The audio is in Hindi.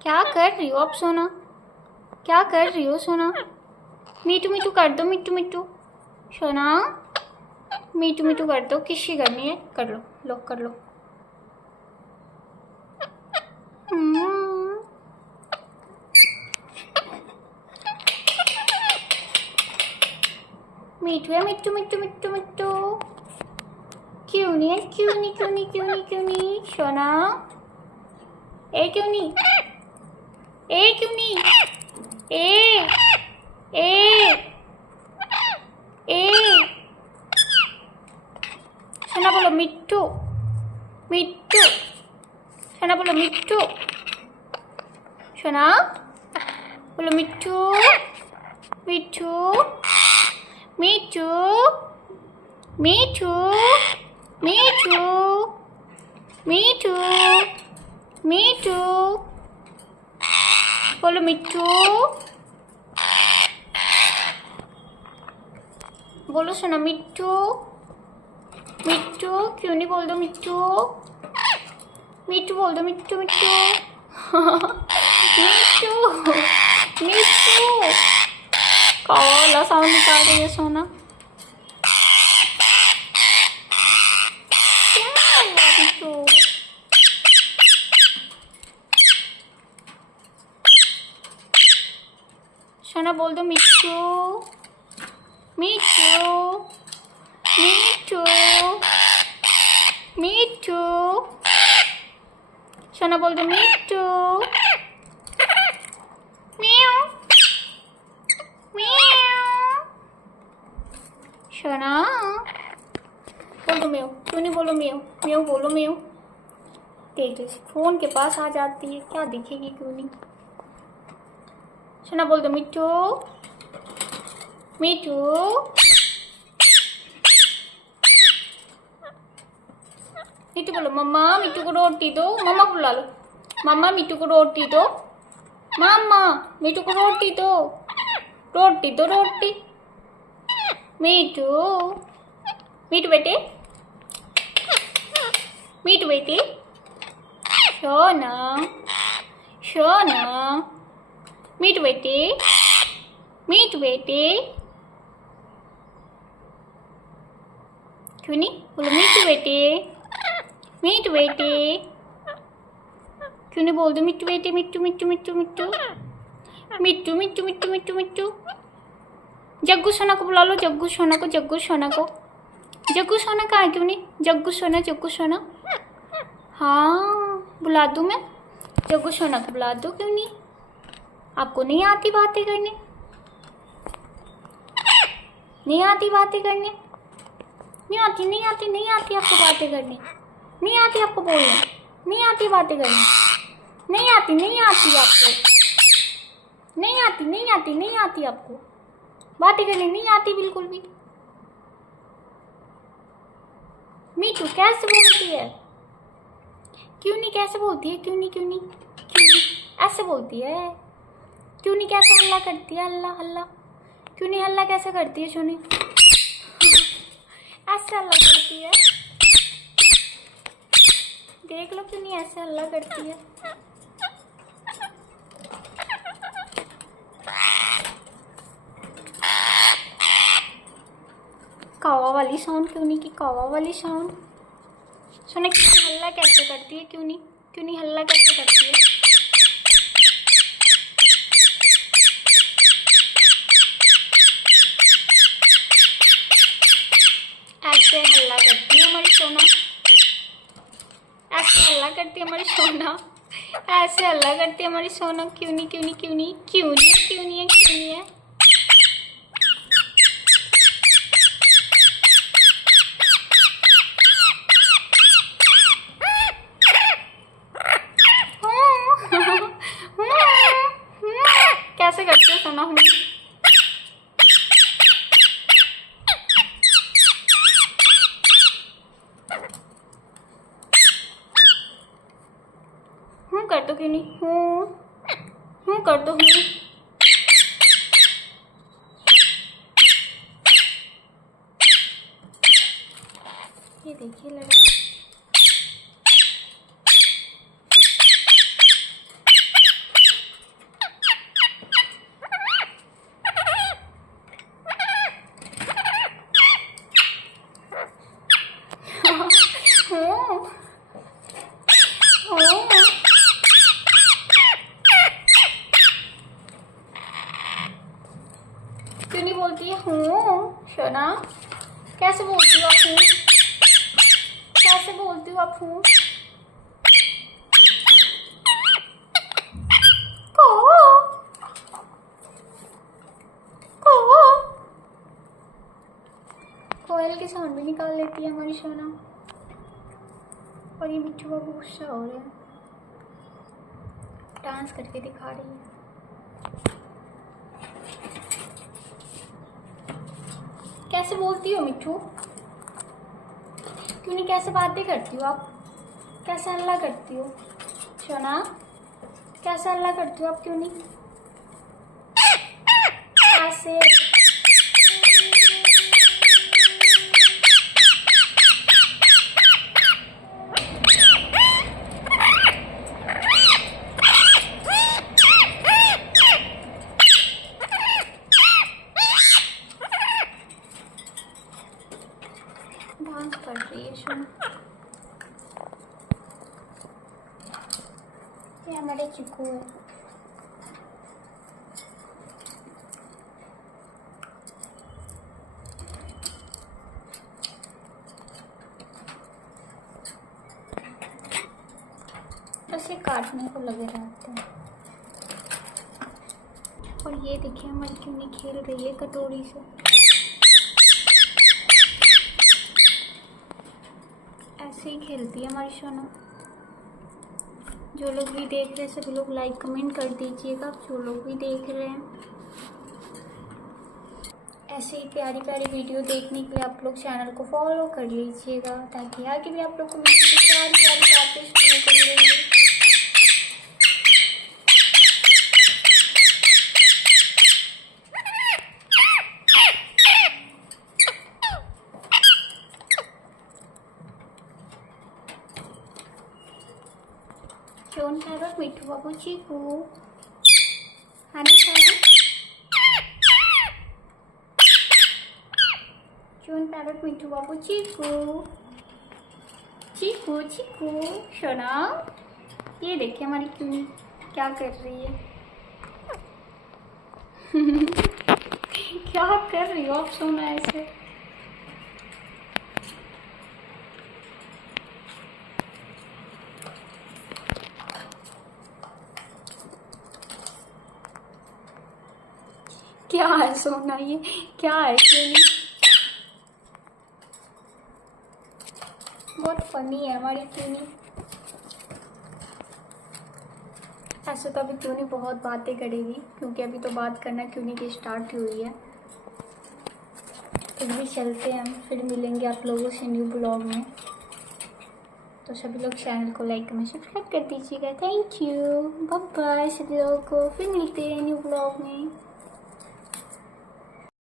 क्या कर रही हो अब सोना? क्या कर रही हो सोना? मीठू मीठू कर दो, मीठू मीठू सोना, मीठू मीठू कर दो। किसी करनी है, कर लो, लो कर लो। मीठू है, मिट्टू मिट्टू मिट्टू मिट्टू। क्यों नहीं है? क्यों नहीं, क्यों नहीं, क्यों नहीं, क्यों नहीं सोना? ए क्यों नहीं? ए क्यों नहीं? ए ए ए सोना बोलो मिट्टू, मिट्टू सोना बोलो मिट्टू, सोना बोलो मिट्टू, मिट्टू मिट्टू मिट्टू मिट्टू मिट्टू मिट्टू बोलो मिट्टू, बोलो सोना मिट्टू, मिट्टू क्यों नहीं बोल दो मिट्टू, मिट्टू बोल दो मिट्टू मिट्टू मिट्टू मिट्टू काला साउंड निकाल रही है सोना। सोना बोल दो मिट्टू, मिट्टू मिट्टू मिट्टू सोना बोल दो मिट्टू, म्याऊ म्याऊ सोना बोल दो म्याऊ। क्यों नहीं बोलो म्याऊ? म्याऊ बोलो म्याऊ। देख फोन के पास आ जाती है, क्या दिखेगी? क्यों नहीं? सोना बोल दो मिट्टू, मिट्टू मिट्टू बोलो मम्मा मिट्टू को रोटी दो। मम्मा को बुला लो, मम्मा मिट्टू को रोटी दो, मम्मा मिट्टू को रोटी दो, रोटी दो रोटी। मिट्टू मिट्टू बेटे, मिट्टू बेटे सोना सोना मिट्टू बेटे, मिट्टू बेटे क्यों नहीं बोलो मिट्टू बेटे, मिट्टू बेटे क्यों नहीं बोल दो मिट्टू बेटे, मिट्टू मिट्टू मिट्टू मिट्टू मिट्टू मिट्टू मिट्टू मिट्टू मिट्टू। जग्गू सोना को बुला लो, जग्गू सोना को, जग्गू सोना को। जग्गू सोना कहाँ है? क्यों नहीं? जग्गू सोना, जग्गू सोना। हाँ बुला दूँ मैं? जग्गू सोना को बुला दो। क्यों नहीं? आपको नहीं आती बातें करने? नहीं आती बातें करने? नहीं आती, नहीं आती, नहीं आती आपको बातें करने? नहीं आती आपको बोलने? नहीं आती बातें करने? नहीं आती, नहीं आती आपको? नहीं आती, नहीं आती, नहीं आती आपको बातें करने? नहीं आती बिल्कुल भी। मीठू कैसे बोलती है? क्यों नहीं? कैसे बोलती है? क्यों नहीं, क्यों नहीं, क्यों नहीं ऐसे बोलती है? क्यों नहीं? कैसे हल्ला करती है? हल्ला हल्ला क्यों नहीं? हल्ला कैसे करती है सोनी? ऐसे हल्ला करती है, देख लो क्यों नहीं ऐसे हल्ला करती है। कौवा वाली साउंड क्यों नहीं की? कौवा वाली साउंड सोना क्यों नहीं? हल्ला कैसे करती है? क्यों नहीं? क्यों नहीं हल्ला कैसे करती है? ऐसे हल्ला करती है हमारी सोना, ऐसे हल्ला करती है हमारी सोना, ऐसे हल्ला करती है हमारी सोना। क्यों नहीं, क्यों नहीं, क्यों नहीं, क्यों नहीं, क्यों नहीं है, क्यों नहीं है? कैसे करती है सोना? कर दो। क्यों नहीं? कर दो। ये देखिए लड़ा क्यों नहीं बोलती है हूँ सोना? कैसे बोलती हो आप हूँ? कैसे बोलती हो आप हूँ? कोयल के साउंड भी निकाल लेती है हमारी सोना। और ये मिट्टू बाबू गुस्सा हो रहे हैं, डांस करके दिखा रही है। कैसे बोलती हो मिट्टू? क्यों नहीं, कैसे बातें करती हो आप? कैसे हल्ला करती हो सोना? कैसे हल्ला करती हो आप? क्यों नहीं ऐसे? डांस कर रही है सोना। ये हमारे चिकू है। बस ये काटने को लगे रहते हैं। और ये देखिए हमारी क्यों नहीं खेल रही है कटोरी से। ऐसे ही खेलती है हमारी सोना। जो लोग भी देख रहे हैं सभी लोग लाइक कमेंट कर दीजिएगा, जो लोग भी देख रहे हैं। ऐसे ही प्यारी प्यारी वीडियो देखने के लिए आप लोग चैनल को फॉलो कर लीजिएगा, ताकि आगे भी आप लोग को प्यारी प्यारी बातें सुनने को मिलेंगी। क्यों पैरोट मिट्टू बाबू चीकू है ना सोना? क्यों पैरोट मिट्टू बाबू चीकू चीकू चीकू सोना। ये देखिए हमारी क्यों क्या कर रही है। क्या कर रही हो आप सोना ऐसे? क्या है सोना? ये क्या है? क्यों बहुत फनी है हमारी क्यूनी। ऐसे तो अभी क्यूनी बहुत बातें करेगी, क्योंकि अभी तो बात करना क्यूनी की स्टार्ट हुई है। फिर भी चलते हैं हम, फिर मिलेंगे आप लोगों से न्यू ब्लॉग में। तो सभी लोग चैनल को लाइक कमेंट सब्सक्राइब कर दीजिएगा। Thank you, bye bye. सभी लोगों को फिर मिलते हैं न्यू ब्लॉग में।